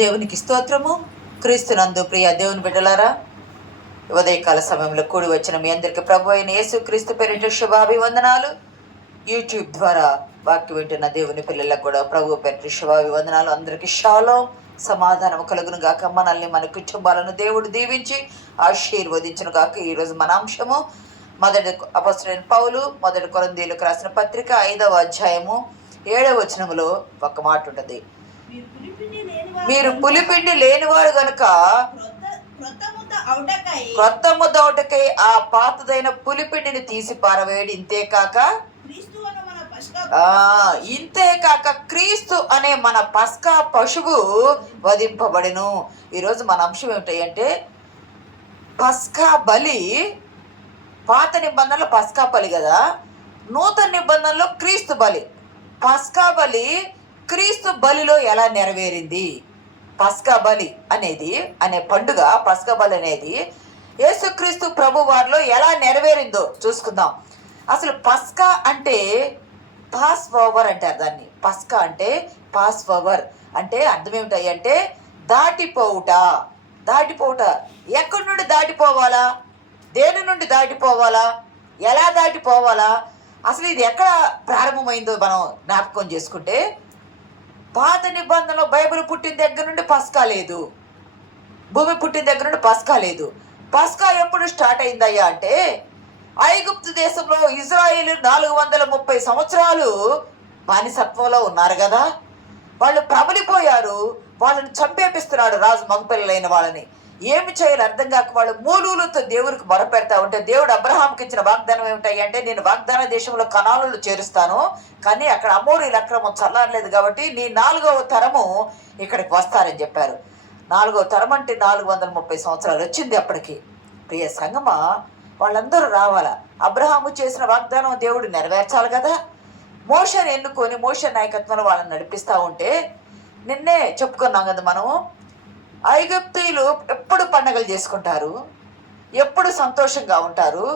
దేవునికి స్తోత్రము. క్రీస్తునందు ప్రియ దేవుని బిడ్డలారా, ఉదయకాల సమయంలో కూడి వచ్చిన మీ అందరికీ ప్రభు అయిన యేసు క్రీస్తు పేరిట శుభాభివందనాలు. యూట్యూబ్ ద్వారా వాక్యం వింటున్న దేవుని పిల్లలకు కూడా ప్రభు పేరిట శుభాభివందనాలు. అందరికీ షాలోం, సమాధానం కలుగును గాక. మనల్ని మన కుటుంబాలను దేవుడు దీవించి ఆశీర్వదించును గాక. ఈరోజు మన అంశము మొదటి అపొస్తలుడైన పౌలు మొదటి కొరింథీయులకు రాసిన పత్రిక 5వ అధ్యాయము 7వ వచనములో ఒక మాట ఉంటుంది. మీరు పులిపిండి లేనివారు గనుక క్రొత్త ముద్ద అవుటకై ఆ పాతదైన పులిపిండిని తీసి పారవేయడి. ఇంతేకాక క్రీస్తు అనే మన పస్కా పశువు వధింపబడెను. ఈరోజు మన అంశం ఏమిటంటే పస్కా బలి. పాత నిబంధనలో పస్కా బలి కదా, నూతన నిబంధనలో క్రీస్తు బలి. పస్కా బలి క్రీస్తు బలిలో ఎలా నెరవేరింది? పస్కా బలి అనే పండుగ, పస్కా బలి అనేది యేసుక్రీస్తు ప్రభు వారిలో ఎలా నెరవేరిందో చూసుకుందాం. అసలు పస్కా అంటే పాస్ ఓవర్ అంటారు దాన్ని. పస్కా అంటే పాస్ ఓవర్ అంటే అర్థం ఏమిటంటే దాటిపోవుట. ఎక్కడి నుండి దాటిపోవాలా? దేని నుండి దాటిపోవాలా? ఎలా దాటిపోవాలా? అసలు ఇది ఎక్కడ ప్రారంభమైందో మనం జ్ఞాపకం చేసుకుంటే, పాత నిబంధనలో బైబిల్ పుట్టిన దగ్గర నుండి పస్కా లేదు, భూమి పుట్టిన దగ్గర నుండి పస్కా లేదు. పస్కా ఎప్పుడు స్టార్ట్ అయిందయ్యా అంటే, ఐగుప్తు దేశంలో ఇజ్రాయేలు 430 సంవత్సరాలు బానిసత్వంలో ఉన్నారు కదా. వాళ్ళు ప్రబలిపోయారు. వాళ్ళని చంపేపిస్తున్నాడు రాజు, మగపిల్లలైన వాళ్ళని. ఏమి చేయాలి అర్థం కాక వాళ్ళు మూలులతో దేవుడికి మొరపెడతా ఉంటే, దేవుడు అబ్రహాంకి ఇచ్చిన వాగ్దానం ఏమిటాయి అంటే, నేను వాగ్దాన దేశంలో కనాలను చేరుస్తాను, కానీ అక్కడ అమోరీల అక్రమం చల్లారలేదు కాబట్టి నీ 4వ తరము ఇక్కడికి వస్తారని చెప్పారు. 4వ తరం అంటే 430 సంవత్సరాలు వచ్చింది అప్పటికి. ప్రియ సంగమా, వాళ్ళందరూ రావాలా. అబ్రహాము చేసిన వాగ్దానం దేవుడు నెరవేర్చాలి కదా. మోషేని ఎన్నుకొని మోషే నాయకత్వంలో వాళ్ళని నడిపిస్తూ ఉంటే, నిన్నే చెప్పుకున్నాం కదా మనం, ఐగుప్తీయులు ఎప్పుడు పండగలు చేసుకుంటారు, ఎప్పుడు సంతోషంగా ఉంటారు.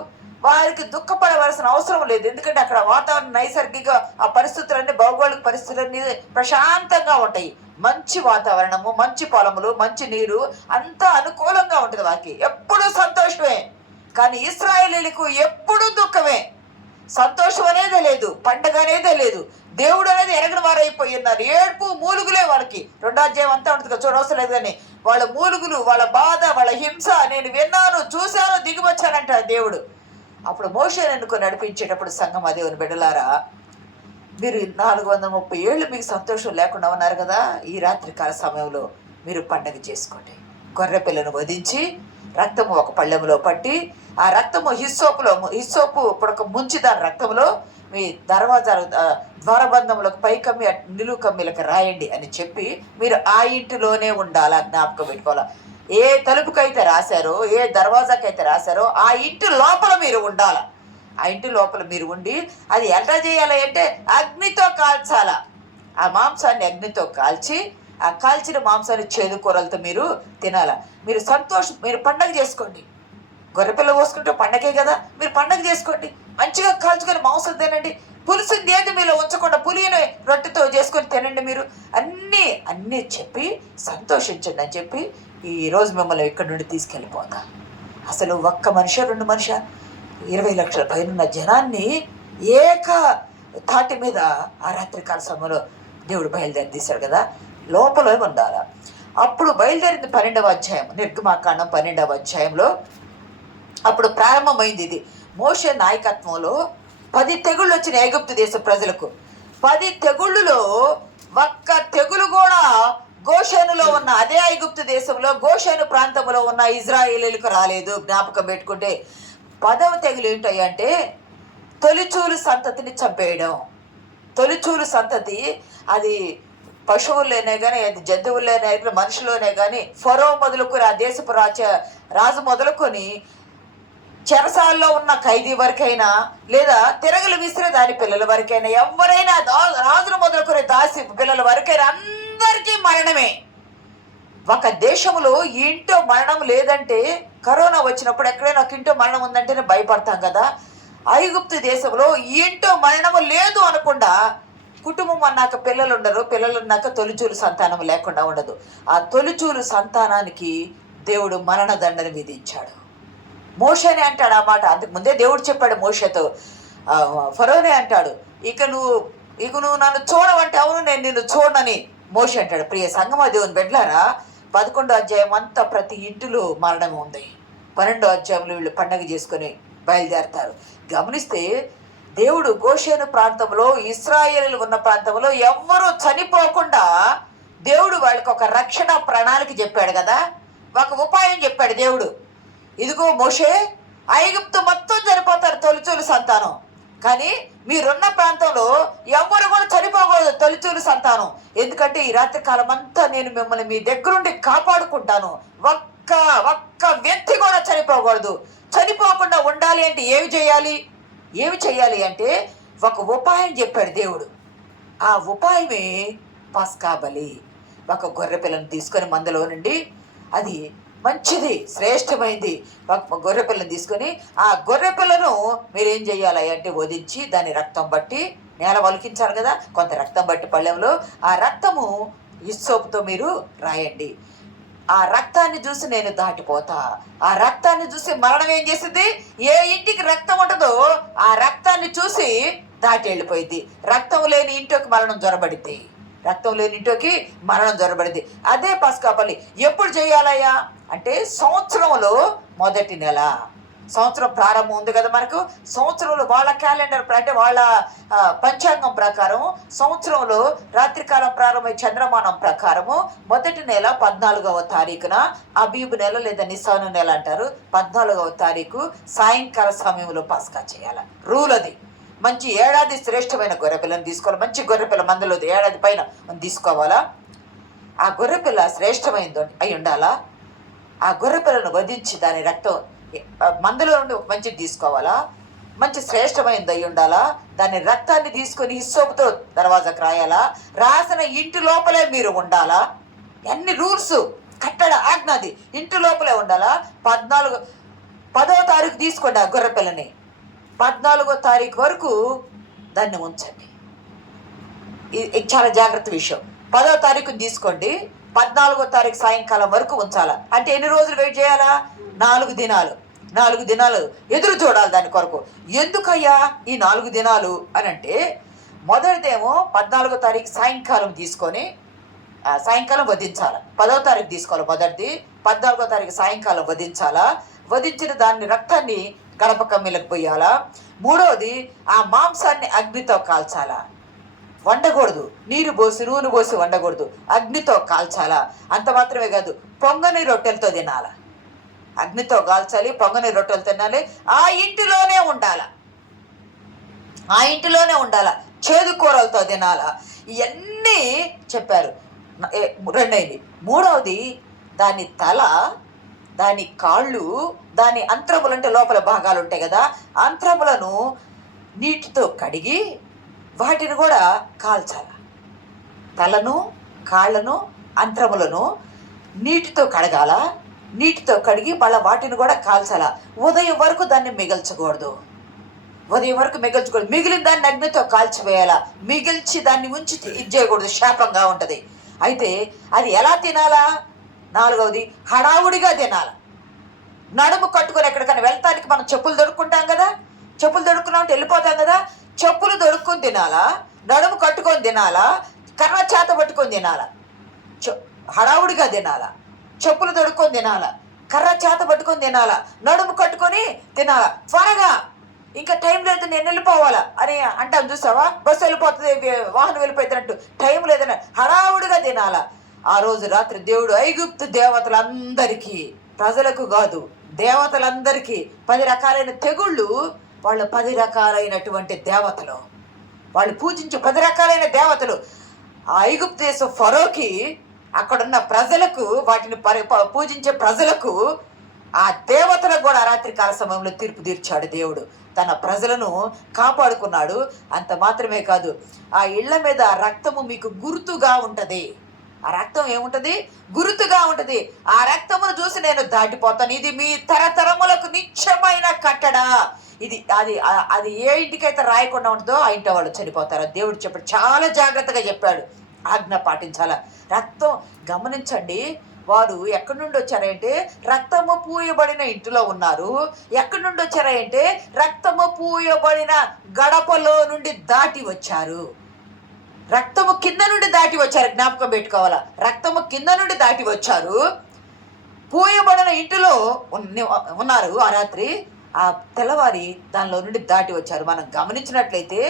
వారికి దుఃఖపడవలసిన అవసరం లేదు. ఎందుకంటే అక్కడ వాతావరణం నైసర్గిక ఆ పరిస్థితులన్నీ, భౌగోళిక పరిస్థితులన్నీ ప్రశాంతంగా ఉంటాయి. మంచి వాతావరణము, మంచి పొలములు, మంచి నీరు, అంతా అనుకూలంగా ఉంటుంది. వారికి ఎప్పుడు సంతోషమే. కానీ ఇశ్రాయేలీయులకు ఎప్పుడు దుఃఖమే. సంతోషం అనేదే లేదు, పండగ అనేదే లేదు. దేవుడు అనేది ఎరగని వారు అయిపోయి ఉన్నారు. ఏడుపు మూలుగులే వాళ్ళకి. 2వ అధ్యాయం అంతా ఉంటుంది కదా, చూడవసరం లేదు. కానీ వాళ్ళ మూలుగులు, వాళ్ళ బాధ, వాళ్ళ హింస నేను విన్నాను, చూశాను, దిగువచ్చానంటాడు దేవుడు. అప్పుడు మోషేని ఎన్నుకొని నడిపించేటప్పుడు సంఘం, దేవుని బిడ్డలారా, మీరు 430 ఏళ్ళు మీకు సంతోషం లేకుండా ఉన్నారు కదా, ఈ రాత్రికాల సమయంలో మీరు పండగ చేసుకోండి. గొర్రె పిల్లను వధించి రక్తము ఒక పళ్ళెములో పట్టి, ఆ రక్తము హిస్సోపు పుడక ముంచి దాని రక్తంలో మీ ద్వారబంధములకు పైకమ్మి నిలువు కమ్మిలకు రాయండి అని చెప్పి మీరు ఆ ఇంటిలోనే ఉండాలా. జ్ఞాపకం పెట్టుకోవాలా. ఏ తలుపుకైతే రాశారో, ఏ దర్వాజాకైతే రాశారో ఆ ఇంటి లోపల మీరు ఉండాలా. ఆ ఇంటి లోపల మీరు ఉండి అది ఎలా చేయాలి అంటే అగ్నితో కాల్చాలా. ఆ మాంసాన్ని అగ్నితో కాల్చి, ఆ కాల్చిన మాంసాన్ని చేదు కూరలతో మీరు తినాలా. మీరు పండగ చేసుకోండి. గొర్రెపిల్ల పోసుకుంటే పండగే కదా, మీరు పండగ చేసుకోండి. మంచిగా కాల్చుకొని మాంసం తినండి. పులుసుని ఏది మీలో ఉంచకుండా పులిని రొట్టెతో చేసుకొని తినండి. మీరు అన్నీ చెప్పి సంతోషించండి అని చెప్పి ఈరోజు మిమ్మల్ని ఇక్కడి నుండి తీసుకెళ్ళిపోతా. అసలు ఒక్క మనిషి 2 మనిషి 20 లక్షల పైన జనాన్ని ఏక తాటి మీద ఆ రాత్రికాల సమయంలో దేవుడు బయలుదేరి తీశాడు కదా, లోపల ఉండాలి. అప్పుడు బయలుదేరింది 12వ అధ్యాయం, నిర్గమాకాండం 12వ అధ్యాయంలో అప్పుడు ప్రారంభమైంది. ఇది మోషే నాయకత్వంలో 10 తెగుళ్ళు వచ్చిన ఐగుప్తు దేశ ప్రజలకు. 10 తెగుళ్ళులో ఒక్క తెగులు కూడా గోషేనులో ఉన్న, అదే ఐగుప్తు దేశంలో గోషేను ప్రాంతంలో ఉన్న ఇజ్రాయేలీలకు రాలేదు. జ్ఞాపకం పెట్టుకుంటే 10వ తెగులు ఏంటంటే తొలిచూలు సంతతిని చంపేయడం. తొలిచూలు సంతతి అది పశువుల్లోనే కానీ, అది జంతువుల్లోనే కానీ, మనుషుల్లోనే కానీ, ఫరో మొదలుకొని ఆ దేశపు రాజు మొదలుకొని చెరసాల్లో ఉన్న ఖైదీ వరకైనా, లేదా తిరగలు విసిరే దాని పిల్లల వరకైనా, ఎవరైనా రాజును మొదలుకొని దాసి పిల్లల వరకైనా అందరికీ మరణమే. ఒక దేశంలో ఇంటో మరణం లేదంటే, కరోనా వచ్చినప్పుడు ఎక్కడైనా ఒక ఇంటో మరణం ఉందంటేనే భయపడతాం కదా. ఐగుప్తు దేశంలో ఇంటో మరణము లేదు అనకుండా కుటుంబం అన్నాక పిల్లలు ఉండరు, పిల్లలు ఉన్నాక తొలిచూలు సంతానం లేకుండా ఉండదు. ఆ తొలిచూలు సంతానానికి దేవుడు మరణదండన విధించాడు. మోషేనే అంటాడు ఆ మాట. అందుకు ముందే దేవుడు చెప్పాడు మోషేతో. ఫరోనే అంటాడు, ఇక నువ్వు నన్ను చూడవంటే, అవును నేను నిన్ను చూడనని మోషే అంటాడు. ప్రియ సంగమా దేవుని బిడ్డలారా, 11వ అధ్యాయం అంతా ప్రతి ఇంటిలో మరణం ఉంది. 12వ అధ్యాయంలో వీళ్ళు పండగ చేసుకొని బయలుదేరతారు. గమనిస్తే దేవుడు గోషేను ప్రాంతంలో, ఇశ్రాయేలు ఉన్న ప్రాంతంలో ఎవ్వరూ చనిపోకుండా దేవుడు వాళ్ళకి ఒక రక్షణ ప్రణాళిక చెప్పాడు కదా, ఒక ఉపాయం చెప్పాడు దేవుడు. ఇదిగో మోషే, ఐగుప్తు మొత్తం చనిపోతారు తొలిచూలు సంతానం, కానీ మీరున్న ప్రాంతంలో ఎవరు కూడా చనిపోకూడదు తొలిచూలు సంతానం. ఎందుకంటే ఈ రాత్రి కాలం అంతా నేను మిమ్మల్ని మీ దగ్గరుండి కాపాడుకుంటాను. ఒక్క వ్యక్తి కూడా చనిపోకూడదు. చనిపోకుండా ఉండాలి అంటే ఏమి చేయాలి అంటే ఒక ఉపాయం చెప్పాడు దేవుడు. ఆ ఉపాయమే పస్కా బలి. ఒక గొర్రె పిల్లను తీసుకొని మందలో నుండి, అది మంచిది, శ్రేష్టమైంది, ఒక గొర్రె పిల్లను తీసుకొని ఆ గొర్రె పిల్లను మీరేం చేయాలి అంటే వధించి దాని రక్తం బట్టి, నేల వలికించాలి కదా, కొంత రక్తం బట్టి పళ్ళెంలో ఆ రక్తము ఇస్సోపుతో మీరు రాయండి. ఆ రక్తాన్ని చూసి నేను దాటిపోతా. ఆ రక్తాన్ని చూసి మరణం ఏం చేసింది? ఏ ఇంటికి రక్తం ఉంటుందో ఆ రక్తాన్ని చూసి దాటి వెళ్ళిపోయింది. రక్తం లేని ఇంటికి మరణం జ్వరబడింది. అదే పస్కా బలి. ఎప్పుడు చేయాలయ్యా అంటే సంవత్సరంలో మొదటి నెల. సంవత్సరం ప్రారంభం ఉంది కదా మనకు. సంవత్సరంలో వాళ్ళ క్యాలెండర్ అంటే వాళ్ళ పంచాంగం ప్రకారం సంవత్సరంలో రాత్రికాలం ప్రారంభమై చంద్రమానం ప్రకారము మొదటి నెల 14వ తారీఖున, అబీబు నెల లేదా నిసాను నెల అంటారు, 14వ తారీఖు సాయంకాల సమయంలో పస్కా చేయాలి. రూల్ అది. మంచి ఏడాది శ్రేష్టమైన గొర్రెపిల్లను తీసుకోవాలి. మంచి గొర్రెపిల్ల మందులో ఏడాది పైన తీసుకోవాలా. ఆ గొర్రెపిల్ల శ్రేష్టమైంది అయి ఉండాలా. ఆ గొర్రెపిల్లను వధించి దాని రక్తం మందులో నుండి మంచిది తీసుకోవాలా. మంచి శ్రేష్టమైనది అయి ఉండాలా. దాని రక్తాన్ని తీసుకొని హిస్సోపుతో దర్వాజాకు రాయాలా. రాసిన ఇంటి లోపలే మీరు ఉండాలా. అన్ని రూల్స్, కట్టడ, ఆజ్ఞది ఇంటి లోపలే ఉండాలా. 10వ తారీఖు తీసుకోండి ఆ గొర్రెపిల్లని. 14వ తారీఖు వరకు దాన్ని ఉంచండి. ఇది చాలా జాగ్రత్త విషయం. 10వ తారీఖుని తీసుకోండి, 14వ తారీఖు సాయంకాలం వరకు ఉంచాలా. అంటే ఎన్ని రోజులు వెయిట్ చేయాలా? 4 దినాలు. 4 దినాలు ఎదురు చూడాలి దాని కొరకు. ఎందుకయ్యా ఈ 4 దినాలు అని అంటే, మొదటిదేమో 14వ తారీఖు సాయంకాలం తీసుకొని సాయంకాలం వధించాలి. 10వ తారీఖు తీసుకోవాలి మొదటిది. 14వ తారీఖు సాయంకాలం వధించాలా. వధించిన దాన్ని రక్తాన్ని గడప కమ్మీలకు పోయాలా. 3వది ఆ మాంసాన్ని అగ్నితో కాల్చాలా. వండకూడదు. నీరు పోసి నూనె పోసి వండకూడదు, అగ్నితో కాల్చాలా. అంత మాత్రమే కాదు, పొంగని రొట్టెలతో తినాలా. అగ్నితో కాల్చాలి, పొంగని రొట్టెలు తినాలి. ఆ ఇంటిలోనే ఉండాలా. చేదు కూరలతో తినాలా. ఇవన్నీ చెప్పారు. రెండైంది. 3వది దాని తల, దాని కాళ్ళు, దాని అంత్రములు అంటే లోపల భాగాలు ఉంటాయి కదా, అంత్రములను నీటితో కడిగి వాటిని కూడా కాల్చాల. తలను, కాళ్ళను, అంత్రములను నీటితో కడగాల. నీటితో కడిగి మళ్ళీ వాటిని కూడా కాల్చాల. ఉదయం వరకు దాన్ని మిగల్చకూడదు. మిగిలిన దాన్ని అగ్నితో కాల్చివేయాలా. మిగిల్చి దాన్ని ఉంచి ఇది చేయకూడదు, శాపంగా ఉంటుంది. అయితే అది ఎలా తినాలా? 4వది హడావుడిగా తినాల. నడుము కట్టుకొని ఎక్కడికైనా వెళ్తానికి మనం చెప్పులు దొరుకుంటాం కదా, చెప్పులు దొరుకున్నామంటే వెళ్ళిపోతాం కదా, చెప్పులు దొరుకుని తినాలా, నడుము కట్టుకొని తినాలా, కర్ర చేత పట్టుకొని తినాలా. హడావుడిగా తినాలా, చెప్పులు దొరుకుని తినాలా, కర్ర చేత పట్టుకొని తినాలా, నడుము కట్టుకొని తినాలా. త్వరగా, ఇంకా టైం లేదు నేను వెళ్ళిపోవాలా అని అంటాం చూసావా, బస్సు వెళ్ళిపోతుంది, వాహనం వెళ్ళిపోతున్నట్టు, టైం లేదని హడావుడిగా తినాలా. ఆ రోజు రాత్రి దేవుడు ఐగుప్తు దేవతలందరికీ, ప్రజలకు కాదు దేవతలందరికీ 10 రకాలైన తెగుళ్ళు, వాళ్ళ 10 రకాలైనటువంటి దేవతలు, వాళ్ళు పూజించే 10 రకాలైన దేవతలు ఆ ఐగుప్తు దేశం ఫరోకి, అక్కడున్న ప్రజలకు, వాటిని పూజించే ప్రజలకు, ఆ దేవతలకు కూడా రాత్రి కాల సమయంలో తీర్పు తీర్చాడు దేవుడు. తన ప్రజలను కాపాడుకున్నాడు. అంత మాత్రమే కాదు, ఆ ఇళ్ల మీద రక్తము మీకు గుర్తుగా ఉంటుంది. ఆ రక్తం ఏముంటది? గుర్తుగా ఉంటది. ఆ రక్తమును చూసి నేను దాటిపోతాను. ఇది మీ తరతరములకు నిత్యమైన కట్టడ. ఇది అది అది ఏ ఇంటికైతే రాయకుండా ఉంటుందో ఆ ఇంటి వాళ్ళు చనిపోతారు. దేవుడు చెప్పాడు, చాలా జాగ్రత్తగా చెప్పాడు. ఆజ్ఞ పాటించాలా. రక్తం గమనించండి, వారు ఎక్కడి నుండి వచ్చారంటే రక్తము పూయబడిన ఇంటిలో ఉన్నారు. ఎక్కడి నుండి వచ్చారంటే రక్తము పూయబడిన గడపలో నుండి దాటి వచ్చారు. రక్తము కింద నుండి దాటి వచ్చారు. జ్ఞాపకం పెట్టుకోవాలా. రక్తము కింద నుండి దాటి వచ్చారు. పూయబడిన ఇంటిలో ఉన్నారు. ఆ రాత్రి ఆ తెల్లవారి దానిలో నుండి దాటి వచ్చారు. మనం గమనించినట్లయితే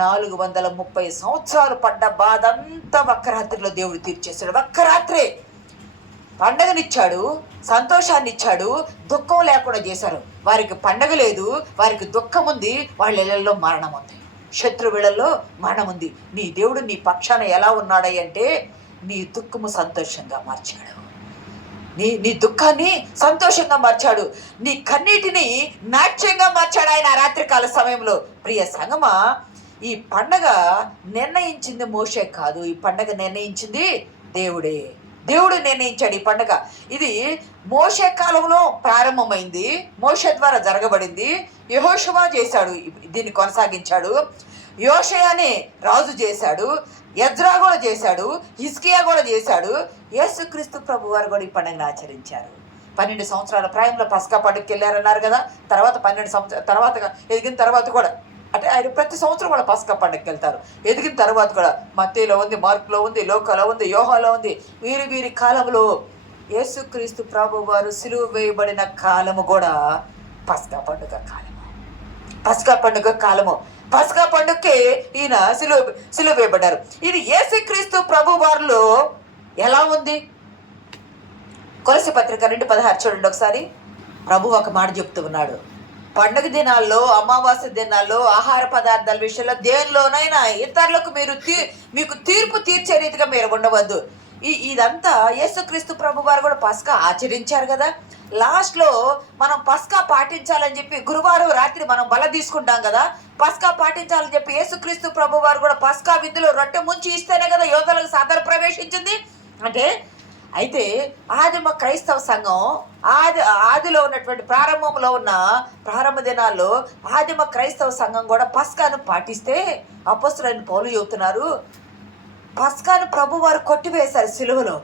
430 సంవత్సరాలు పడ్డ బాధ అంతా ఒక్క రాత్రిలో దేవుడు తీర్చేశాడు. ఒక్క రాత్రే పండగనిచ్చాడు, సంతోషాన్ని ఇచ్చాడు, దుఃఖం లేకుండా చేశారు. వారికి పండగ లేదు, వారికి దుఃఖం ఉంది, వాళ్ళ ఇళ్లలో మరణం ఉంది, శత్రువులలో మరణం ఉంది. నీ దేవుడు నీ పక్షాన ఎలా ఉన్నాడై అంటే నీ దుఃఖము సంతోషంగా మార్చాడు. నీ దుఃఖాన్ని సంతోషంగా మార్చాడు. నీ కన్నీటిని నాట్యంగా మార్చాడు ఆయన రాత్రికాల సమయంలో. ప్రియ సంగమా, ఈ పండగ నిర్ణయించింది మోషే కాదు. ఈ పండగ నిర్ణయించింది దేవుడే. దేవుడు నిర్ణయించాడు ఈ పండగ. ఇది మోషే కాలంలో ప్రారంభమైంది, మోషే ద్వారా జరగబడింది. యెహోషువ చేశాడు, దీన్ని కొనసాగించాడు. యోషయాని రాజు చేశాడు, ఎజ్రా కూడా చేశాడు, హిజ్కియా కూడా చేశాడు. యేసుక్రీస్తు ప్రభు వారు కూడా ఈ పండుగను ఆచరించారు. 12 సంవత్సరాల ప్రాయంలో పస్కా పండుగకి వెళ్ళారన్నారు కదా. తర్వాత 12 సంవత్సరాల తర్వాత ఎదిగిన తర్వాత కూడా, అంటే ఆయన ప్రతి సంవత్సరం కూడా పస్కా పండుగకి వెళ్తారు. ఎదిగిన తర్వాత కూడా మత్తయిలో ఉంది, మార్కులో ఉంది, లోకాలో ఉంది, యోహాలో ఉంది. వీరి కాలంలో యేసుక్రీస్తు ప్రభు వారు సిలువ వేయబడిన కాలము కూడా పస్కా పండుగ కాలము. పస్కా పండుగ కాలము. పస్కా పండుగకే ఈయన సిలువ వేయబడ్డారు. ఇది యేసుక్రీస్తు ప్రభు వారిలో ఎలా ఉంది? కొలస్సీ పత్రిక 2:16 చూడండి ఒకసారి. ప్రభు ఒక మాట చెప్తూ ఉన్నాడు, పండుగ దినాల్లో, అమావాస్య దినాల్లో, ఆహార పదార్థాల విషయంలో దేనిలోనైనా ఇతరులకు మీకు తీర్పు తీర్చే రీతిగా మీరు ఉండవద్దు. ఇదంతా యేసుక్రీస్తు ప్రభు వారు కూడా పస్కా ఆచరించారు కదా. లాస్ట్లో మనం పస్కా పాటించాలని చెప్పి గురువారం రాత్రి మనం బల తీసుకుంటాం కదా. పస్కా పాటించాలని చెప్పి యేసుక్రీస్తు ప్రభు వారు కూడా పస్కా విందులో రొట్టె ముంచి ఇస్తేనే కదా యోధులకు సాదర ప్రవేశించింది. అంటే అయితే ఆదిమ క్రైస్తవ సంఘం ఆదిలో ఉన్నటువంటి ప్రారంభంలో ఉన్న ప్రారంభ దినాల్లో ఆదిమ క్రైస్తవ సంఘం కూడా పస్కాను పాటిస్తే అపొస్తలుడైన పౌలు చెబుతున్నారు, పస్కాను ప్రభు వారు కొట్టివేశారు, సిలువలో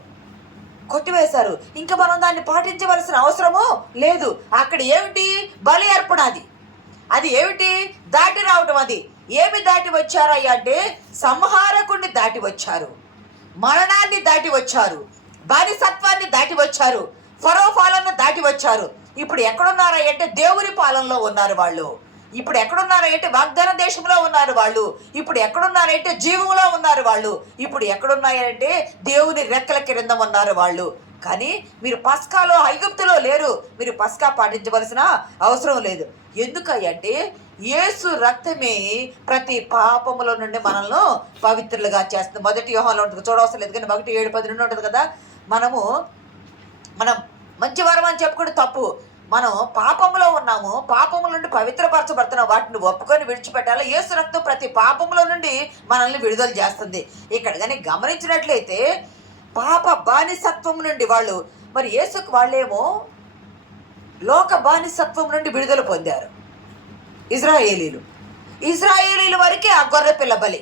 కొట్టివేశారు. ఇంకా మనం దాన్ని పాటించవలసిన అవసరము లేదు. అక్కడ ఏమిటి? బలి అర్పణ. అది ఏమిటి? దాటి రావటం. అది ఏమి దాటి వచ్చారయ్యా అంటే సంహారకుడిని దాటి వచ్చారు, మరణాన్ని దాటి వచ్చారు, బానిసత్వాన్ని దాటి వచ్చారు, ఫరో పాలనను దాటి వచ్చారు. ఇప్పుడు ఎక్కడున్నారంటే దేవుని పాలనలో ఉన్నారు వాళ్ళు. ఇప్పుడు ఎక్కడున్నారంటే వాగ్దాన దేశంలో ఉన్నారు వాళ్ళు. ఇప్పుడు ఎక్కడున్నారంటే జీవంలో ఉన్నారు వాళ్ళు. ఇప్పుడు ఎక్కడున్నారంటే దేవుని రెక్కల కింద ఉన్నారు వాళ్ళు. కానీ మీరు పస్కాలో ఐగుప్తులో లేరు. మీరు పస్కా పాటించవలసిన అవసరం లేదు. ఎందుకంటే యేసు రక్తమే ప్రతి పాపముల నుండి మనల్ని పవిత్రులుగా చేస్తుంది. 1 యోహానులో ఉంటుంది, చూడవలసిన లేదు కానీ 1:7-10 నుండి ఉంటుంది కదా. మనం మంచి వరం అని చెప్పుకుంటే తప్పు. మనం పాపంలో ఉన్నాము, పాపముల నుండి పవిత్రపరచబడుతున్నాం. వాటిని ఒప్పుకొని విడిచిపెట్టాలి. యేసు రక్తం ప్రతి పాపముల నుండి మనల్ని విడుదల చేస్తుంది. ఇక్కడ కానీ గమనించినట్లయితే పాప బానిసత్వం నుండి వాళ్ళు, మరి యేసుకు వాళ్ళేమో లోక బానిసత్వం నుండి విడుదల పొందారు. ఇజ్రాయేలీల వరకే ఆ గొర్రెపిల్ల బలి.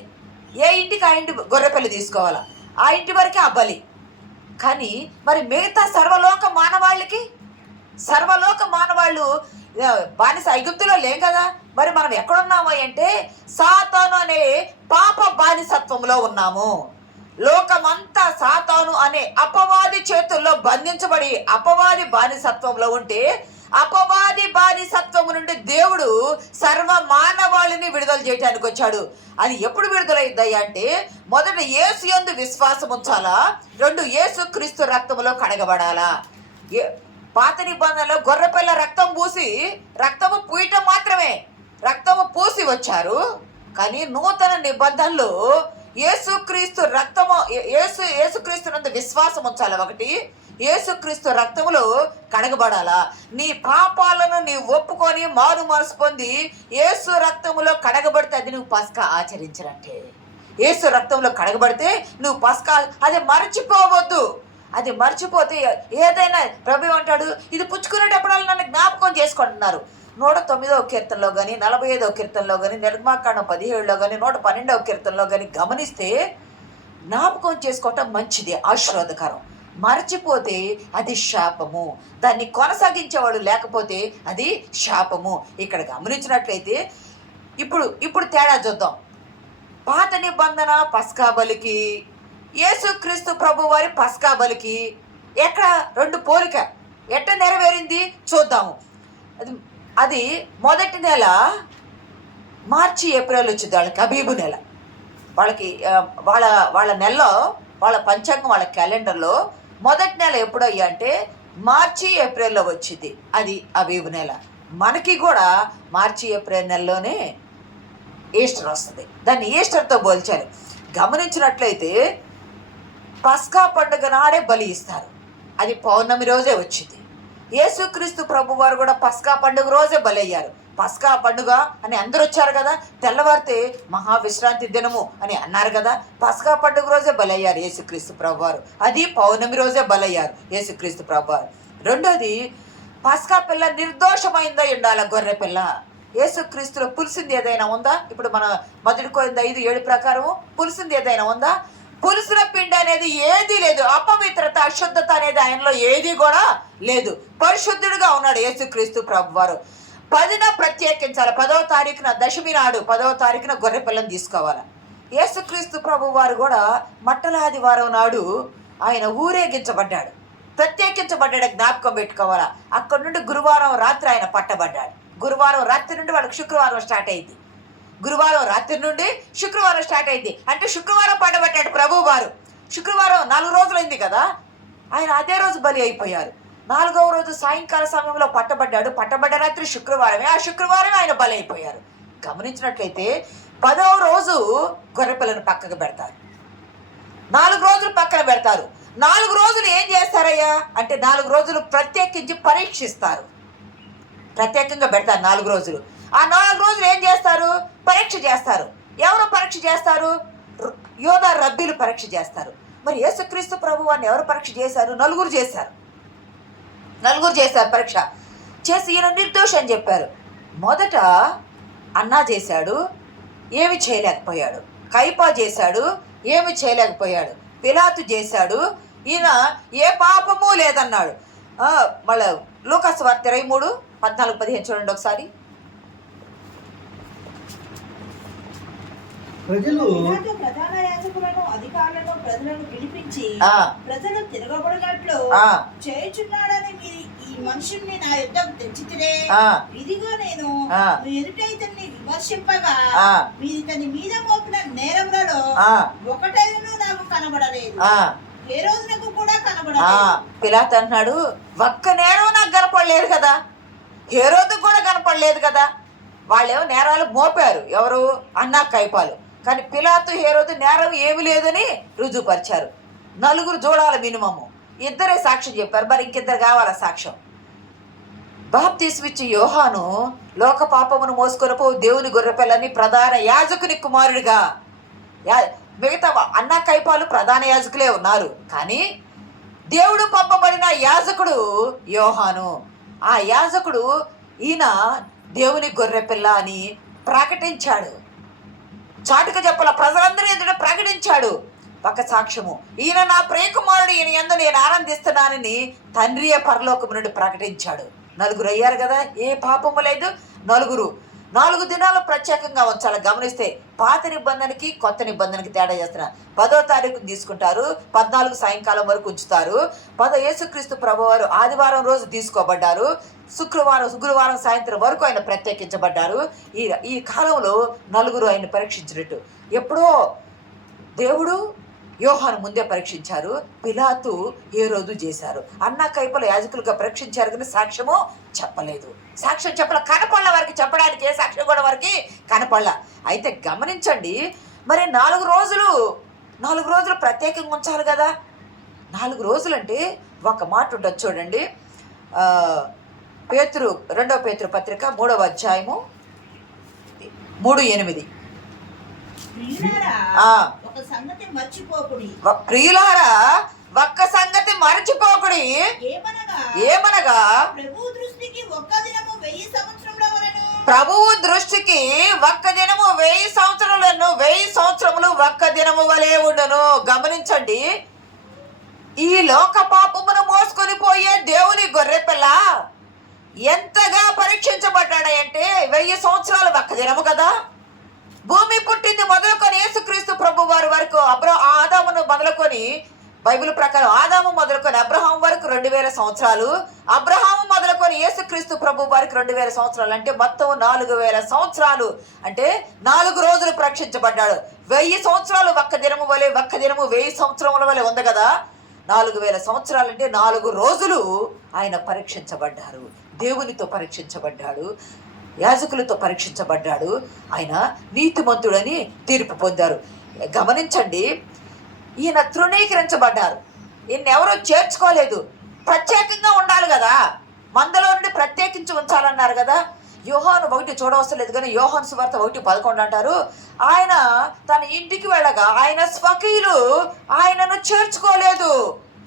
ఏ ఇంటికి ఆ ఇంటి గొర్రెపిల్ల తీసుకోవాలా, ఆ ఇంటి వరకే ఆ బలి. కానీ మరి మిగతా సర్వలోక మానవాళ్ళు బానిస ఐగుప్తులో లేం కదా. మరి మనం ఎక్కడున్నాము అంటే సాతాను అనే పాప బానిసత్వంలో ఉన్నాము. లోకమంతా సాతాను అనే అపవాది చేతుల్లో బంధించబడి అపవాది బానిసత్వంలో ఉంటే, అపవాది బానిసత్వం నుండి దేవుడు సర్వ మానవాళిని విడుదల చేయడానికి వచ్చాడు. అది ఎప్పుడు విడుదలైందయ్యా అంటే, మొదట యేసు యందు విశ్వాసం ఉంచాలా, 2 యేసు క్రీస్తు రక్తములో కడగబడాలా. పాత నిబంధనలో గొర్రెపిల్ల రక్తము పూయటం మాత్రమే, రక్తము పూసి వచ్చారు. కానీ నూతన నిబంధనలో యేసుక్రీస్తు రక్తము, యేసుక్రీస్తు నందు విశ్వాసం ఉంచాలా. 1 యేసుక్రీస్తు రక్తములో కడగబడాలా. నీ పాపాలను నీ ఒప్పుకొని మారు మనసు పొంది యేసు రక్తములో కడగబడితే అది నువ్వు పస్కా ఆచరించినట్టే. యేసు రక్తంలో కడగబడితే నువ్వు పస్కా అది మర్చిపోవద్దు. అది మర్చిపోతే ఏదైనా ప్రభు అంటాడు, ఇది పుచ్చుకునేటప్పుడల్లా నన్ను జ్ఞాపకం చేసుకుంటున్నారు. 109వ కీర్తనలో కానీ 45వ కీర్తనలో కానీ నిర్గమాకాండం 17లో కానీ 112వ కీర్తనలో కానీ గమనిస్తే జ్ఞాపకం చేసుకోవటం మంచిది, ఆశీర్వాదకరం. మర్చిపోతే అది శాపము. దాన్ని కొనసాగించేవాడు లేకపోతే అది శాపము. ఇక్కడ గమనించినట్లయితే ఇప్పుడు తేడా చూద్దాం. పాత నిబంధన పస్కా బలికి, యేసుక్రీస్తు ప్రభు వారి పస్కా బలికి ఎక్కడ రెండు పోలిక ఎట్ట నెరవేరింది చూద్దాము. అది మొదటి నెల మార్చి ఏప్రిల్ వచ్చింది వాళ్ళకి, అబీబు నెల. వాళ్ళకి వాళ్ళ నెలలో, వాళ్ళ పంచాంగం, వాళ్ళ క్యాలెండర్లో మొదటి నెల ఎప్పుడయ్యా అంటే మార్చి ఏప్రిల్లో వచ్చింది, అది అబీబు నెల. మనకి కూడా మార్చి ఏప్రిల్ నెలలోనే ఈస్టర్ వస్తుంది. దాన్ని ఈస్టర్తో పోల్చారు. గమనించినట్లయితే పస్కా పండుగ నాడే బలి ఇస్తారు, అది పౌర్ణమి రోజే వచ్చింది. యేసుక్రీస్తు ప్రభు వారు కూడా పస్కా పండుగ రోజే బలి అయ్యారు. పస్కా పండుగ అని అందరూ వచ్చారు కదా, తెల్లవారితే మహావిశ్రాంతి దినము అని అన్నారు కదా. పస్కా పండుగ రోజే బలయ్యారు యేసుక్రీస్తు ప్రభు వారు, అది పౌర్ణమి రోజే బలయ్యారు యేసుక్రీస్తు ప్రభు వారు. రెండోది, పస్కా పిల్ల నిర్దోషమైందై ఉండాలి. గొర్రె పిల్ల యేసుక్రీస్తులో పులిసింది ఏదైనా ఉందా? ఇప్పుడు మన మొదటి కొరింథీ 5:7 ప్రకారం పులిసింది ఏదైనా ఉందా? పులిసిన పిండి అనేది ఏదీ లేదు. అపవిత్రత, అశుద్ధత అనేది ఆయనలో ఏది కూడా లేదు. పరిశుద్ధుడిగా ఉన్నాడు యేసుక్రీస్తు ప్రభు వారు. 10న ప్రత్యేకించాలి. 10వ తారీఖున దశమి నాడు 10వ తారీఖున గొర్రె పిల్లని తీసుకోవాలి. యేసుక్రీస్తు ప్రభు వారు కూడా మట్టల ఆదివారం నాడు ఆయన ఊరేగించబడ్డాడు, ప్రత్యేకించబడ్డాడు. జ్ఞాపకం పెట్టుకోవాలా. అక్కడి నుండి గురువారం రాత్రి ఆయన పట్టబడ్డాడు. గురువారం రాత్రి నుండి వాళ్ళకి శుక్రవారం స్టార్ట్ అయింది. గురువారం రాత్రి నుండి శుక్రవారం స్టార్ట్ అయింది. అంటే శుక్రవారం పట్టబడ్డాడు ప్రభు వారు. శుక్రవారం 4 రోజులైంది కదా, ఆయన అదే రోజు బలి అయిపోయారు. 4వ రోజు సాయంకాల సమయంలో పట్టబడ్డాడు. పట్టబడ్డ రాత్రి శుక్రవారమే, ఆ శుక్రవారమే ఆయన బలి అయిపోయారు. గమనించినట్లయితే 10వ రోజు గొర్రెపిల్లను పక్కకు పెడతారు. 4 రోజులు పక్కన పెడతారు. 4 రోజులు ఏం చేస్తారయ్యా అంటే 4 రోజులు ప్రత్యేకించి పరీక్షిస్తారు. ప్రత్యేకంగా పెడతారు 4 రోజులు. ఆ 4 రోజులు ఏం చేస్తారు? పరీక్ష చేస్తారు. ఎవరు పరీక్ష చేస్తారు? యోధ రబ్బీలు పరీక్ష చేస్తారు. మరి యేసుక్రీస్తు ప్రభు వారిని ఎవరు పరీక్ష చేశారు? నలుగురు చేశారు పరీక్ష చేసి ఈయన నిర్దోషి అని చెప్పారు. మొదట అన్నా చేశాడు, ఏమి చేయలేకపోయాడు. కైపా చేశాడు, ఏమి చేయలేకపోయాడు. పిలాతు చేశాడు, ఈయన ఏ పాపము లేదన్నాడు. మళ్ళీ లూకాసు వార్త 23:14-15 చూడండి ఒకసారి. ప్రధాన యాజకులను అధికారులను ప్రజలను పిలిపించి ప్రజలు తిరగబడినట్లు చేయుచున్నాడని మీరు ఈ మనుషుల్ని నా యుద్ధం తెచ్చితిరే. ఇదిగో నేను మీ ఎదుట ఇతన్ని విమర్శింపగా మీరు ఇతని మీద మోపిన నేరములలో ఒకటైనను నాకు కనబడలేదు, ఏ రోజునకు కూడా కనబడలేదు. పిలాతు అన్నాడు, ఒక్క నేరం నాకు కనపడలేదు కదా, ఏ రోజు కూడా కనపడలేదు కదా. వాళ్ళేమో నేరాలు మోపారు, ఎవరు? అన్నా కైపాలు. కానీ పిలాతు హేరోదు నేరం ఏమి లేదని రుజువుపరిచారు. 4 చూడాలి మినిమము, 2 సాక్ష్యం చెప్పారు. మరి ఇంకిద్దరు కావాలా సాక్ష్యం? బాప్తిస్మిచ్చి యోహాను లోక పాపమును మోసుకొని పో దేవుని గొర్రెపిల్లని ప్రధాన యాజకుని కుమారుడిగా, మిగతా అన్నా కైపాలు ప్రధాన యాజకులే ఉన్నారు, కానీ దేవుడు పంపబడిన యాజకుడు యోహాను. ఆ యాజకుడు ఈయన దేవుని గొర్రెపిల్ల అని ప్రకటించాడు. చాటుగా చెప్పాల, ప్రజలందరూ ఎదుట ప్రకటించాడు. ఒక సాక్ష్యము, ఈయన నా ప్రియకుమారుడు, ఈయన యందు నేను ఆనందిస్తున్నానని తండ్రియే పరలోకము నుండి ప్రకటించాడు. 4 అయ్యారు కదా, ఏ పాపము లేదు. 4 దినాలు ప్రత్యేకంగా ఉంచాలి. గమనిస్తే పాత నిబంధనకి కొత్త నిబంధనకి తేడా చేస్తున్నారు. 10వ తారీఖున తీసుకుంటారు, 14 సాయంకాలం వరకు ఉంచుతారు. యేసుక్రీస్తు ప్రభువారు ఆదివారం రోజు తీసుకోబడ్డారు, గురువారం సాయంత్రం వరకు ఆయన ప్రత్యేకించబడ్డారు. ఈ కాలంలో 4 ఆయన పరీక్షించినట్టు. ఎప్పుడో దేవుడు యోహాను ముందే పరీక్షించారు, పిలాతు ఏ రోజు చేశారు. అన్నా కైపల యాజకులుగా పరీక్షించారు కానీ సాక్ష్యము చెప్పలేదు. సాక్ష్యం చెప్పలే, కనపడల వారికి, చెప్పడానికి ఏ సాక్ష్యం కూడా వారికి కనపడల. అయితే గమనించండి, మరి 4 రోజులు ప్రత్యేకంగా ఉంచాలి కదా. 4 రోజులంటే ఒక మాట ఉంటుంది చూడండి. 2 పేతురు పత్రిక 3వ అధ్యాయము 3:8. ఒక సంగతి మర్చిపోకుడి. ప్రియులారా ఒక్క సంగతి మర్చిపోకుడి. ఏమనగా ప్రభువు దృష్టికి ఒక్క దినము 1000 సంవత్సరముల వలెను. ప్రభువు దృష్టికి ఒక్క దినము 1000 సంవత్సరములను, 1000 సంవత్సరములు ఒక్క దినము వలె ఉండను. గమనించండి, ఈ లోక పాపమును మోసుకొని పోయే దేవుని గొర్రెపిల్ల ఎంతగా పరీక్షించబడ్డాడంటే 1000 సంవత్సరాలు ఒక్క దినము కదా. భూమి పుట్టింది మొదలుకొని యేసుక్రీస్తు ప్రభు వారి వరకు ఆదామును మొదలుకొని, బైబిల్ ప్రకారం ఆదాము మొదలుకొని అబ్రహాం వరకు 2000 సంవత్సరాలు, అబ్రహాము మొదలుకొని యేసుక్రీస్తు ప్రభు వారికి 2000 సంవత్సరాలు, అంటే మొత్తం 4000 సంవత్సరాలు. అంటే 4 రోజులు పరీక్షించబడ్డాడు. 1000 సంవత్సరాలు ఒక్క దినము వలె, ఒక్క దినము 1000 సంవత్సరముల వలె ఉంది కదా. 4000 సంవత్సరాలు అంటే 4 రోజులు ఆయన పరీక్షించబడ్డారు. దేవునితో పరీక్షించబడ్డాడు, యాజకులతో పరీక్షించబడ్డాడు. ఆయన నీతిమంతుడని తీర్పు పొందారు. గమనించండి, ఈయన తృణీకరించబడ్డారు. ఈయన ఎవరో చేర్చుకోలేదు. ప్రత్యేకంగా ఉండాలి కదా, మందలో నుండి ప్రత్యేకించి ఉంచాలన్నారు కదా. యోహాను 1 చూడవలసిన లేదు కానీ యోహాను సువార్త 1:11 అంటారు, ఆయన తన ఇంటికి వెళ్ళగా ఆయన స్వకీయులు ఆయనను చేర్చుకోలేదు.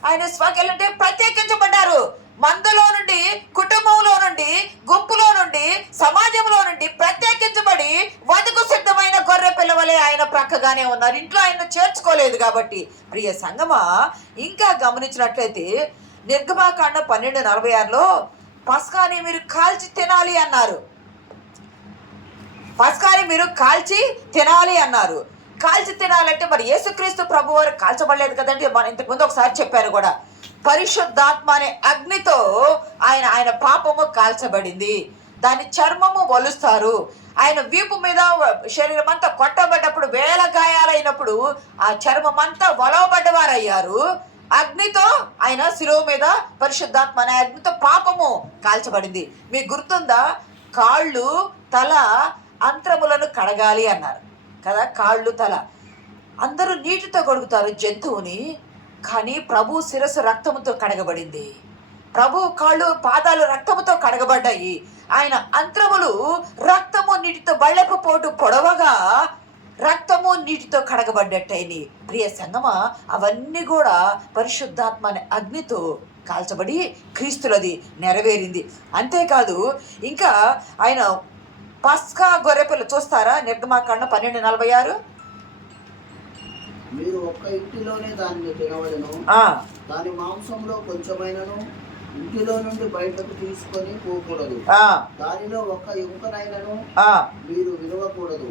ఆయన స్వకీయులు అంటే ప్రత్యేకించబడ్డారు. మందలో నుండి, కుటుంబంలో నుండి, గుంపులో నుండి, సమాజంలో నుండి ప్రత్యేకించబడి వధకు సిద్ధమైన గొర్రె పిల్లవలే ఆయన ప్రక్కగానే ఉన్నారు. ఇంట్లో ఆయన చేర్చుకోలేదు కాబట్టి. ప్రియ సంగమా, ఇంకా గమనించినట్లయితే నిర్గమాకాండ 12:46లో పస్కాని మీరు కాల్చి తినాలి అన్నారు. పస్కాని మీరు కాల్చి తినాలి అన్నారు. కాల్చి తినాలంటే మరి యేసుక్రీస్తు ప్రభు వారు కాల్చబడలేదు కదండి. మనం ఇంతకుముందు ఒకసారి చెప్పారు కూడా, పరిశుద్ధాత్మ అనే అగ్నితో ఆయన పాపము కాల్చబడింది. దాని చర్మము వలుస్తారు. ఆయన వీపు మీద శరీరం అంతా కొట్టబడ్డప్పుడు, 1000 గాయాలైనప్పుడు ఆ చర్మం అంతా వలవబడ్డవారయ్యారు. అగ్నితో ఆయన శిలువ మీద పరిశుద్ధాత్మ అనే అగ్నితో పాపము కాల్చబడింది. మీకు గుర్తుందా, కాళ్ళు తల అంత్రములను కడగాలి అన్నారు కదా. కాళ్ళు తల అందరూ నీటితో కడుగుతారు జంతువుని, కానీ ప్రభు శిరస్సు రక్తముతో కడగబడింది. ప్రభు కాళ్ళు పాదాలు రక్తముతో కడగబడ్డాయి. ఆయన అంత్రములు రక్తము నీటితో బళ్ళెపు పోటు పొడవగా రక్తము నీటితో కడగబడ్డట్టయినాయి. ప్రియ సంగమా, అవన్నీ కూడా పరిశుద్ధాత్మ అనే అగ్నితో కాల్చబడి క్రీస్తులది నెరవేరింది. అంతేకాదు, ఇంకా ఆయన పస్కా గొర్రెపిల్ల చూస్తారా, నిర్గమాకాండ 12:46, మీరు ఒక్క ఇంటిలోనే దాన్ని తినవలెను. దాని మాంసంలో కొంచెమైనను ఇంటిలో నుండి బయటకు తీసుకొని పోకూడదు. దానిలో ఒక్క ఎముకనైనను మీరు వినవకూడదు.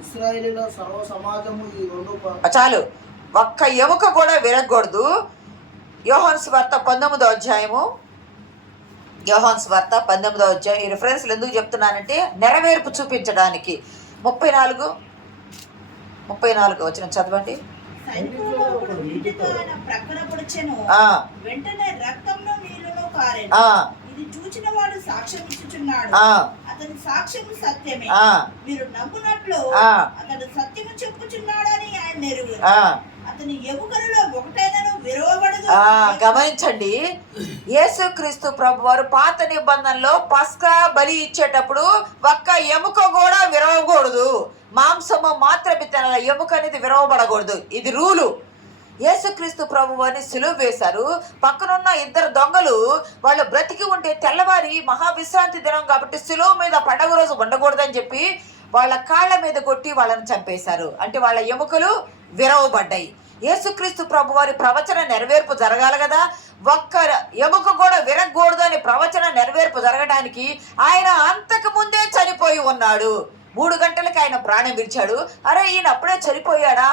ఇశ్రాయేలులో సర్వ సమాజము ఈ 2 చాలు, ఒక్క ఎముక కూడా వినకూడదు. యోహాను సువార్త 19వ అధ్యాయము, యోహాను సువార్త 19వ అధ్యాయం. ఈ రిఫరెన్స్లు ఎందుకు చెప్తున్నానంటే నెరవేర్పు చూపించడానికి. 34 వచనం చదవండి. వెంటనే రక్తంలో నీళ్లను కారెను. ఇది చూచిన వాడు సాక్ష్యం ఇచ్చుచున్నాడు. అతని సాక్ష్యము సత్యమే. మీరు నమ్మునట్లు అతడు సత్యము చెప్పుచున్నాడని ఆయన నెరుగు. అతని ఎముకలలో ఒకటైనను విరవబడదు. గమనించండి, యేసుక్రీస్తు ప్రభు వారు పాత నిబంధనలో పస్కా బలి ఇచ్చేటప్పుడు ఒక్క ఎముక కూడా విరవకూడదు. మాంసము మాత్రమే తినాలి, ఎముక అనేది విరవబడకూడదు. ఇది రూలు. యేసుక్రీస్తు ప్రభు వారిని సిలువ వేశారు. పక్కనున్న 2 దొంగలు వాళ్ళు బ్రతికి ఉంటే తెల్లవారి మహావిశ్రాంతి దినం కాబట్టి సిలువ మీద పండగ రోజు ఉండకూడదని చెప్పి వాళ్ళ కాళ్ళ మీద కొట్టి వాళ్ళని చంపేశారు. అంటే వాళ్ళ ఎముకలు విరవబడ్డాయి. యేసుక్రీస్తు ప్రభు వారి ప్రవచన నెరవేర్పు జరగాలి కదా. ఒక్క ఎముక కూడా విరగకూడదు అని ప్రవచన నెరవేర్పు జరగడానికి ఆయన అంతకు ముందే చనిపోయి ఉన్నాడు. 3 గంటలకి ఆయన ప్రాణం విడిచాడు. అరే, ఈయన అప్పుడే చనిపోయాడా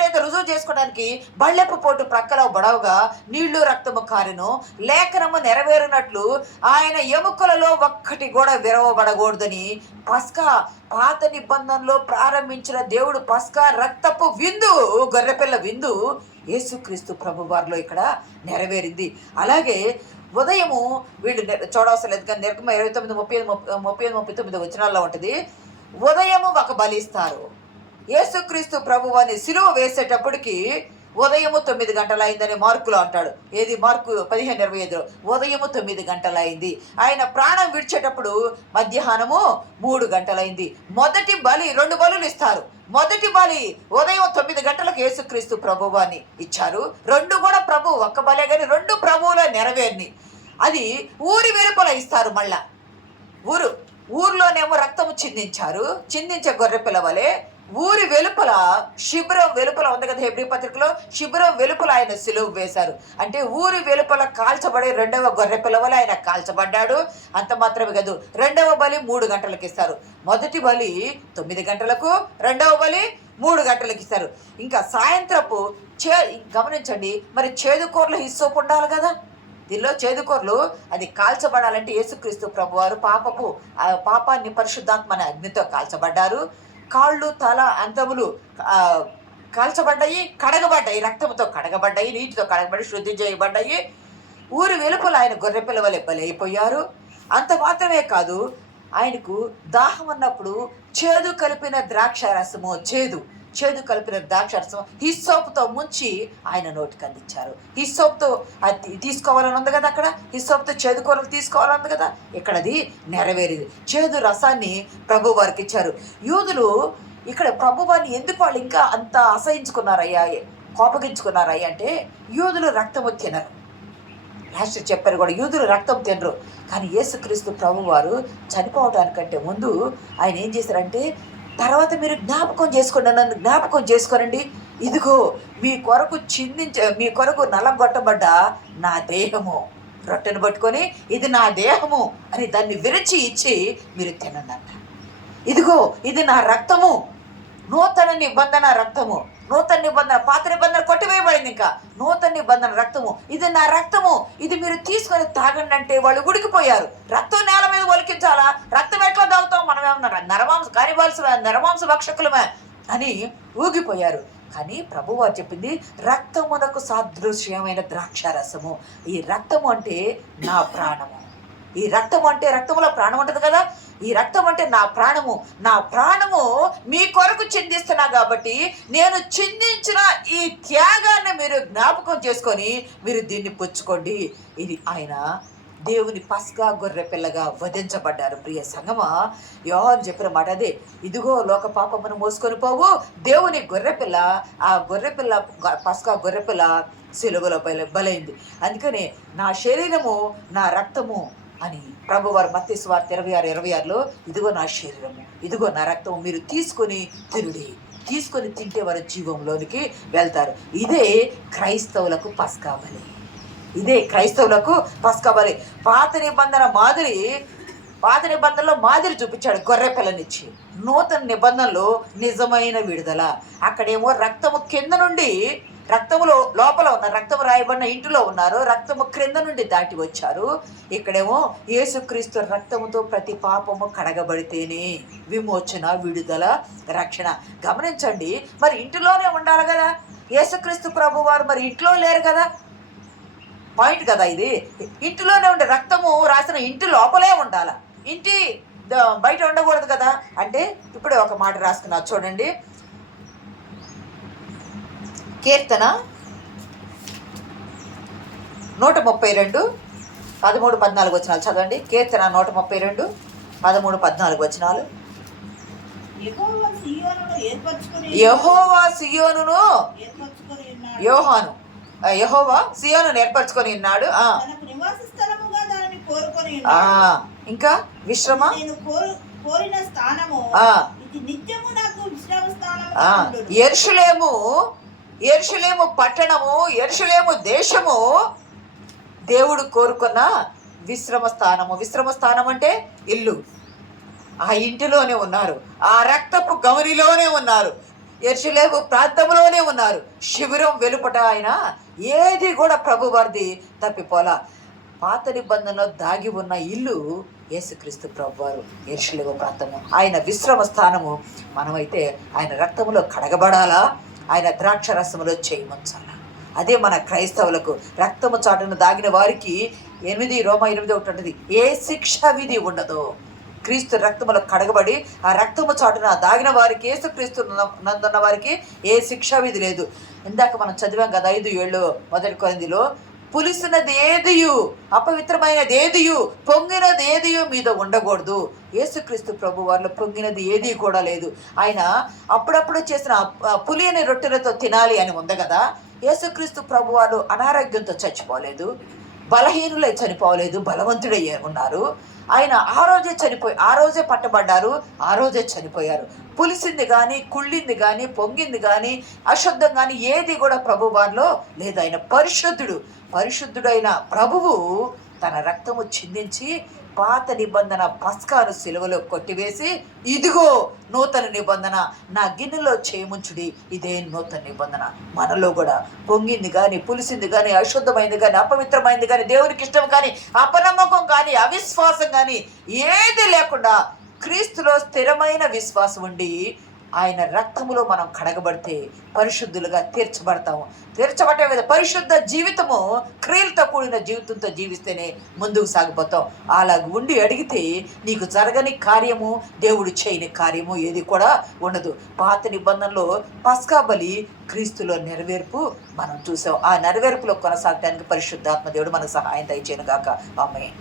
లేదా రుజువు చేసుకోవడానికి బళ్ళెపు పోటు ప్రక్కలో బడవగా నీళ్లు రక్తము కారెను. లేఖనము నెరవేరినట్లు ఆయన ఎముకలలో ఒక్కటి కూడా విరవబడకూడదని పస్కా పాత నిబంధనలో ప్రారంభించిన దేవుడు పస్కా రక్తపు విందు, గొర్రెపిల్ల విందు యేసుక్రీస్తు ప్రభు వారిలో ఇక్కడ నెరవేరింది. అలాగే ఉదయము వీళ్ళు చూడవలసిన లేదు కానీ నిర్గమ 29:30-39 వచనాల్లో ఉంటుంది. ఉదయము ఒక బలిస్తారు. యేసుక్రీస్తు ప్రభువాని సిలువ వేసేటప్పటికి ఉదయము 9 గంటలు అయిందని మార్కులో అంటాడు. ఏది మార్కు 15:25 ఉదయము 9 గంటలు అయింది. ఆయన ప్రాణం విడిచేటప్పుడు మధ్యాహ్నము 3 గంటలైంది. మొదటి బలి 2 బలులు ఇస్తారు. మొదటి బలి ఉదయం 9 గంటలకు యేసుక్రీస్తు ప్రభువాన్ని ఇచ్చారు. 2 కూడా ప్రభు, ఒక్క బలే కానీ 2 ప్రభువులో నెరవేరిని. అది ఊరి వెలుపల ఇస్తారు. మళ్ళా ఊర్లోనేమో రక్తము చిందించే గొర్రె పిల్లవలే ఊరి వెలుపల, శిబిరం వెలుపల ఉంది కదా హెబ్రీ పత్రికలో, శిబిరం వెలుపల ఆయన సిలువ వేశారు. అంటే ఊరి వెలుపల కాల్చబడే 2వ గొర్రె పిల్లవలే ఆయన కాల్చబడ్డాడు. అంత మాత్రమే కాదు, 2వ బలి 3 గంటలకు ఇస్తారు. మొదటి బలి 9 గంటలకు, 2వ బలి 3 గంటలకు ఇస్తారు. ఇంకా సాయంత్రపు గమనించండి, మరి చేదుకూరలు హిస్సోపు ఉండాలి కదా. దీనిలో చేదుకూరలు అది కాల్చబడాలంటే యేసుక్రీస్తు ప్రభువారు పాపాన్ని పరిశుద్ధాత్మని అగ్నితో కాల్చబడ్డారు. కాళ్ళు, తల, అంతములు కాల్చబడ్డాయి, కడగబడ్డాయి, రక్తంతో కడగబడ్డాయి, నీటితో కడగబడి శుద్ధి చేయబడ్డాయి. ఊరి వెలుపల ఆయన గొర్రెపిల్ల వలె బలైపోయారు. అంత మాత్రమే కాదు, ఆయనకు దాహం అన్నప్పుడు చేదు కలిపిన ద్రాక్షారసము హిస్సోపుతో ముంచి ఆయన నోటికి అందించారు. హిస్సోపుతో అది తీసుకోవాలని ఉంది కదా, అక్కడ హిస్సోపుతో చేదు కూరలు తీసుకోవాలని ఉంది కదా, ఇక్కడ అది నెరవేరింది. చేదు రసాన్ని ప్రభు వారికి ఇచ్చారు. యూదులు ఇక్కడ ప్రభువాన్ని ఎందుకు వాళ్ళు ఇంకా అంత అసహించుకున్నారయ్యా, కోపగించుకున్నారయ్యా అంటే, యూదులు రక్తము తినరు. లాస్ట్ చెప్పారు కూడా, యూదులు రక్తం తినరు. కానీ యేసుక్రీస్తు ప్రభువారు చనిపోవడానికంటే ముందు ఆయన ఏం చేశారంటే, తర్వాత మీరు నన్ను జ్ఞాపకం చేసుకోనండి, ఇదిగో మీ కొరకు నలగొట్టబడ్డ నా దేహము, రొట్టెను పట్టుకొని ఇది నా దేహము అని దాన్ని విరిచి ఇచ్చి మీరు తినండి అంట. ఇదిగో ఇది నా రక్తము, నూతన నిబంధన రక్తము, నూతన నిబంధన, పాత నిబంధన కొట్టివేయబడింది, ఇంకా నూతన నిబంధన రక్తము, ఇది నా రక్తము, ఇది మీరు తీసుకొని తాగండి అంటే వాళ్ళు ఉడికిపోయారు. రక్తం నేల మీద ఒలికించాలా, రక్తం ఎట్లా తాగుతాం, మనం ఏమన్నా నరమాంస భక్షకులమే అని ఊగిపోయారు. కానీ ప్రభువారు చెప్పింది రక్తమునకు సాదృశ్యమైన ద్రాక్షారసము. ఈ రక్తము అంటే నా ప్రాణము. ఈ రక్తం అంటే, రక్తములో ప్రాణం ఉంటుంది కదా, ఈ రక్తం అంటే నా ప్రాణము మీ కొరకు చిందిస్తున్నా కాబట్టి నేను చిందించిన ఈ త్యాగాన్ని మీరు జ్ఞాపకం చేసుకొని మీరు దీన్ని పుచ్చుకోండి. ఇది ఆయన దేవుని పస్కా గొర్రె పిల్లగా వధించబడ్డారు. ప్రియ సంగమా, యోహాను చెప్పిన మాట అదే, ఇదిగో లోక పాపమును మోసుకొని పోవు దేవుని గొర్రెపిల్ల. ఆ గొర్రెపిల్ల, పస్కా గొర్రెపిల్ల సిలువలో బలైంది. అందుకనే నా శరీరము నా రక్తము అని ప్రభువారు మత్తయి సువార్త 26:26లో ఇదిగో నా శరీరము, ఇదిగో నా రక్తము, మీరు తీసుకొని తింటే వారు జీవంలోనికి వెళ్తారు. ఇదే క్రైస్తవులకు పస్కా బలి. పాత నిబంధనలో మాదిరి చూపించాడు గొర్రె పిల్లనిచ్చి. నూతన నిబంధనలో నిజమైన విడుదల. అక్కడేమో రక్తము కింద నుండి, రక్తములో లోపల ఉన్న రక్తము రాయబడిన ఇంటిలో ఉన్నారు, రక్తము క్రింద నుండి దాటి వచ్చారు. ఇక్కడేమో యేసుక్రీస్తు రక్తముతో ప్రతి పాపము కడగబడితేనే విమోచన, విడుదల, రక్షణ. గమనించండి, మరి ఇంటిలోనే ఉండాలి కదా, యేసుక్రీస్తు ప్రభు వారు మరి ఇంట్లో లేరు కదా, పాయింట్ కదా ఇది. ఇంటిలోనే ఉండే రక్తము రాసిన ఇంటి లోపలే ఉండాలి, ఇంటి బయట ఉండకూడదు కదా. అంటే ఇప్పుడే ఒక మాట రాసుకున్నా చూడండి, కీర్తన 132 13-14 వచనాలు చదవండి. కీర్తన 132 13-14 వచనాలు. యెహోవా సియోనును ఏర్పరచుకొని ఉన్నాడు. ఇంకా విశ్రమ, యెరూషలేము పట్టణము, యెరూషలేము దేశము దేవుడు కోరుకున్న విశ్రమ స్థానం అంటే ఇల్లు. ఆ ఇంటిలోనే ఉన్నారు, ఆ రక్తపు గౌరిలోనే ఉన్నారు, యెరూషలేము ప్రాంతంలోనే ఉన్నారు. శిబిరం వెలుపట ఆయన ఏది కూడా ప్రభు వారిది తప్పిపోలా. పాత నిబంధనలో దాగి ఉన్న ఇల్లు యేసుక్రీస్తు ప్రభువారు, యెరూషలేము ప్రాంతము, ఆయన విశ్రమ స్థానము. మనమైతే ఆయన రక్తములో కడగబడాలా, ఆయన ద్రాక్షరసములో చేయమంచాలా. అదే మన క్రైస్తవులకు. రక్తము చాటును దాగిన వారికి రోమా 8:1 ఉంటుంది, ఏ శిక్ష విధి ఉండదు. క్రీస్తు రక్తములో కడగబడి ఆ రక్తము చాటున దాగిన వారికి, యేసుక్రీస్తు నందున్న వారికి ఏ శిక్షా విధి లేదు. ఇందాక మనం చదివాం కదా 5:7 మొదటి కొరింథీలో, పులిసినది ఏదియు, అపవిత్రమైనది ఏదియు, పొంగినది ఏదియు మీద ఉండకూడదు. యేసుక్రీస్తు ప్రభు వారిలో పొంగినది ఏది కూడా లేదు. ఆయన అప్పుడప్పుడు చేసిన పులి అనే రొట్టెలతో తినాలి అని ఉంది కదా. యేసుక్రీస్తు ప్రభు వారు అనారోగ్యంతో చచ్చిపోలేదు, బలహీనులై చనిపోలేదు, బలవంతుడై ఉన్నారు. ఆయన ఆ రోజే పట్టబడ్డారు, ఆ రోజే చనిపోయారు. పులిసింది కానీ, కుళ్ళింది కానీ, పొంగింది కానీ, అశుద్ధం కానీ ఏది కూడా ప్రభు వారిలో లేదు. ఆయన పరిశుద్ధుడైన ప్రభువు తన రక్తము చిందించి పాత నిబంధన పస్కాను సిలువలో కొట్టివేసి, ఇదిగో నూతన నిబంధన నా గిన్నెలో చేయముంచుడి, ఇదే నూతన నిబంధన. మనలో కూడా పొంగింది కానీ, పులిసింది కానీ, అశుద్ధమైంది కానీ, అపవిత్రమైంది కానీ, దేవునికి ఇష్టం కానీ, అపనమ్మకం కానీ, అవిశ్వాసం కానీ ఏది లేకుండా క్రీస్తులో స్థిరమైన విశ్వాసం ఉండి ఆయన రక్తములో మనం కడగబడితే పరిశుద్ధులుగా తీర్చబడే పరిశుద్ధ జీవితము, క్రియలతో కూడిన జీవితంతో జీవిస్తేనే ముందుకు సాగిపోతాం. అలాగ ఉండి అడిగితే నీకు జరగని కార్యము, దేవుడు చేయని కార్యము ఏది కూడా ఉండదు. పాత నిబంధనలో పస్కా బలి, క్రీస్తులో నెరవేర్పు మనం చూసాం. ఆ నెరవేర్పులో కొనసాగడానికి పరిశుద్ధాత్మ దేవుడు మనకు సహాయం దయచేయను గాక. ఆమేన్.